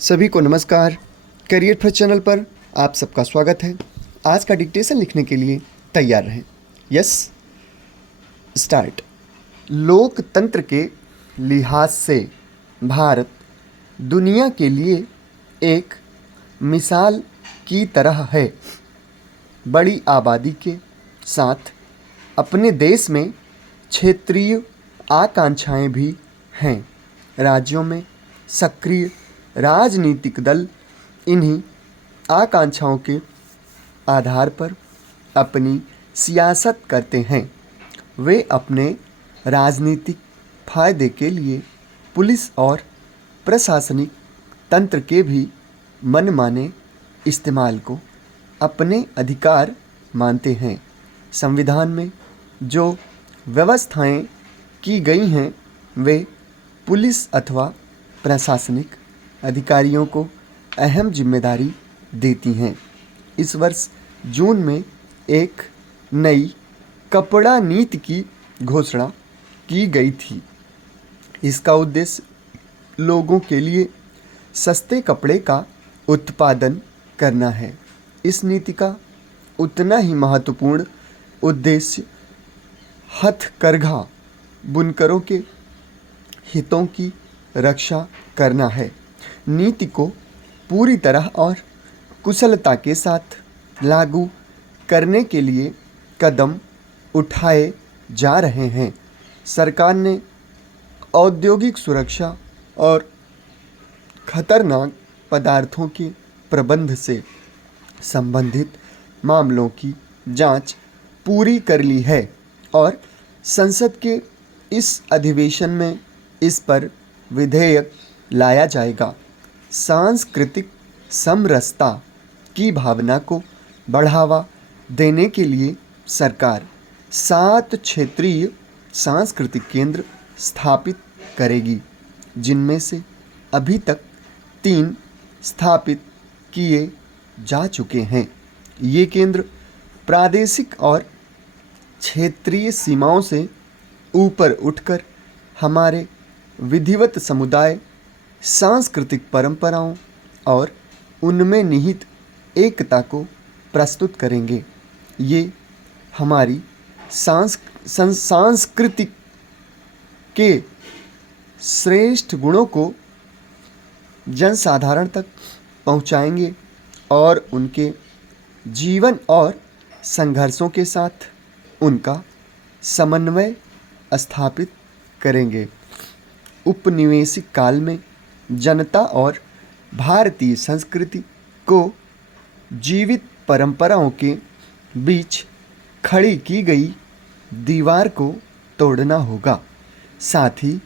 सभी को नमस्कार। करियर फर्स्ट चैनल पर आप सबका स्वागत है। आज का डिक्टेशन लिखने के लिए तैयार रहें। Yes, start. लोकतंत्र के लिहाज से भारत दुनिया के लिए एक मिसाल की तरह है। बड़ी आबादी के साथ अपने देश में क्षेत्रीय आकांक्षाएं भी हैं। राज्यों में सक्रिय राजनीतिक दल इन्हीं आकांक्षाओं के आधार पर अपनी सियासत करते हैं। वे अपने राजनीतिक फायदे के लिए पुलिस और प्रशासनिक तंत्र के भी मनमाने इस्तेमाल को अपने अधिकार मानते हैं। संविधान में जो व्यवस्थाएं की गई हैं वे पुलिस अथवा प्रशासनिक अधिकारियों को अहम जिम्मेदारी देती हैं। इस वर्ष जून में एक नई कपड़ा नीति की घोषणा की गई थी। इसका उद्देश्य लोगों के लिए सस्ते कपड़े का उत्पादन करना है। इस नीति का उतना ही महत्वपूर्ण उद्देश्य हथकरघा बुनकरों के हितों की रक्षा करना है। नीति को पूरी तरह और कुशलता के साथ लागू करने के लिए कदम उठाए जा रहे हैं। सरकार ने औद्योगिक सुरक्षा और खतरनाक पदार्थों के प्रबंध से संबंधित मामलों की जांच पूरी कर ली है और संसद के इस अधिवेशन में इस पर विधेयक लाया जाएगा। सांस्कृतिक समरसता की भावना को बढ़ावा देने के लिए सरकार 7 क्षेत्रीय सांस्कृतिक केंद्र स्थापित करेगी, जिनमें से अभी तक 3 स्थापित किए जा चुके हैं। ये केंद्र प्रादेशिक और क्षेत्रीय सीमाओं से ऊपर उठकर हमारे विधिवत समुदाय, सांस्कृतिक परंपराओं और उनमें निहित एकता को प्रस्तुत करेंगे। ये हमारी सांस्कृतिक के श्रेष्ठ गुणों को जनसाधारण तक पहुंचाएंगे और उनके जीवन और संघर्षों के साथ उनका समन्वय स्थापित करेंगे। उपनिवेशिक काल में जनता और भारतीय संस्कृति को जीवित परंपराओं के बीच खड़ी की गई दीवार को तोड़ना होगा। साथ ही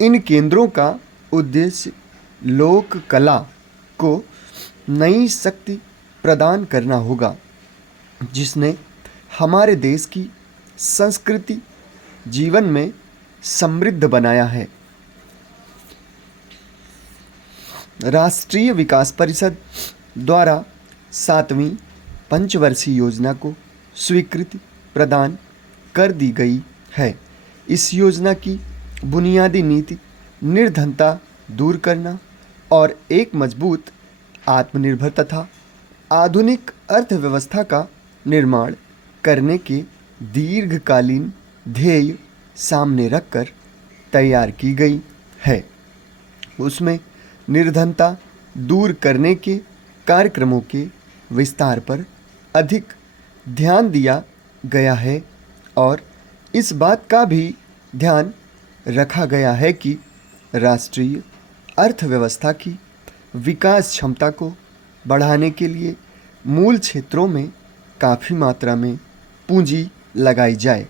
इन केंद्रों का उद्देश्य लोक कला को नई शक्ति प्रदान करना होगा, जिसने हमारे देश की संस्कृति जीवन में समृद्ध बनाया है। राष्ट्रीय विकास परिषद द्वारा 7वीं पंचवर्षीय योजना को स्वीकृति प्रदान कर दी गई है। इस योजना की बुनियादी नीति निर्धनता दूर करना और एक मजबूत, आत्मनिर्भर तथा आधुनिक अर्थव्यवस्था का निर्माण करने के दीर्घकालीन ध्येय सामने रखकर तैयार की गई है। उसमें निर्धनता दूर करने के कार्यक्रमों के विस्तार पर अधिक ध्यान दिया गया है और इस बात का भी ध्यान रखा गया है कि राष्ट्रीय अर्थव्यवस्था की विकास क्षमता को बढ़ाने के लिए मूल क्षेत्रों में काफ़ी मात्रा में पूंजी लगाई जाए।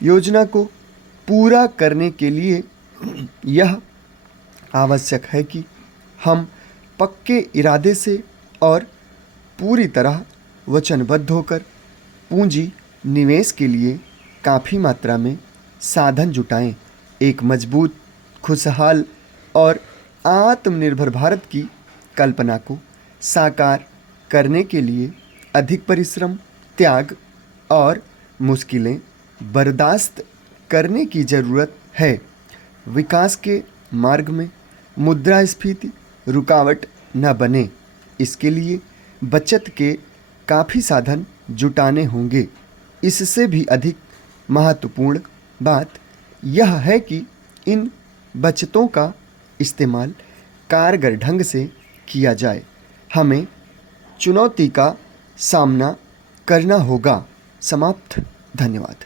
योजना को पूरा करने के लिए यह आवश्यक है कि हम पक्के इरादे से और पूरी तरह वचनबद्ध होकर पूंजी निवेश के लिए काफ़ी मात्रा में साधन जुटाएं। एक मजबूत, खुशहाल और आत्मनिर्भर भारत की कल्पना को साकार करने के लिए अधिक परिश्रम, त्याग और मुश्किलें बर्दाश्त करने की ज़रूरत है। विकास के मार्ग में मुद्रास्फीति रुकावट न बने, इसके लिए बचत के काफ़ी साधन जुटाने होंगे। इससे भी अधिक महत्वपूर्ण बात यह है कि इन बचतों का इस्तेमाल कारगर ढंग से किया जाए। हमें चुनौती का सामना करना होगा। समाप्त। धन्यवाद।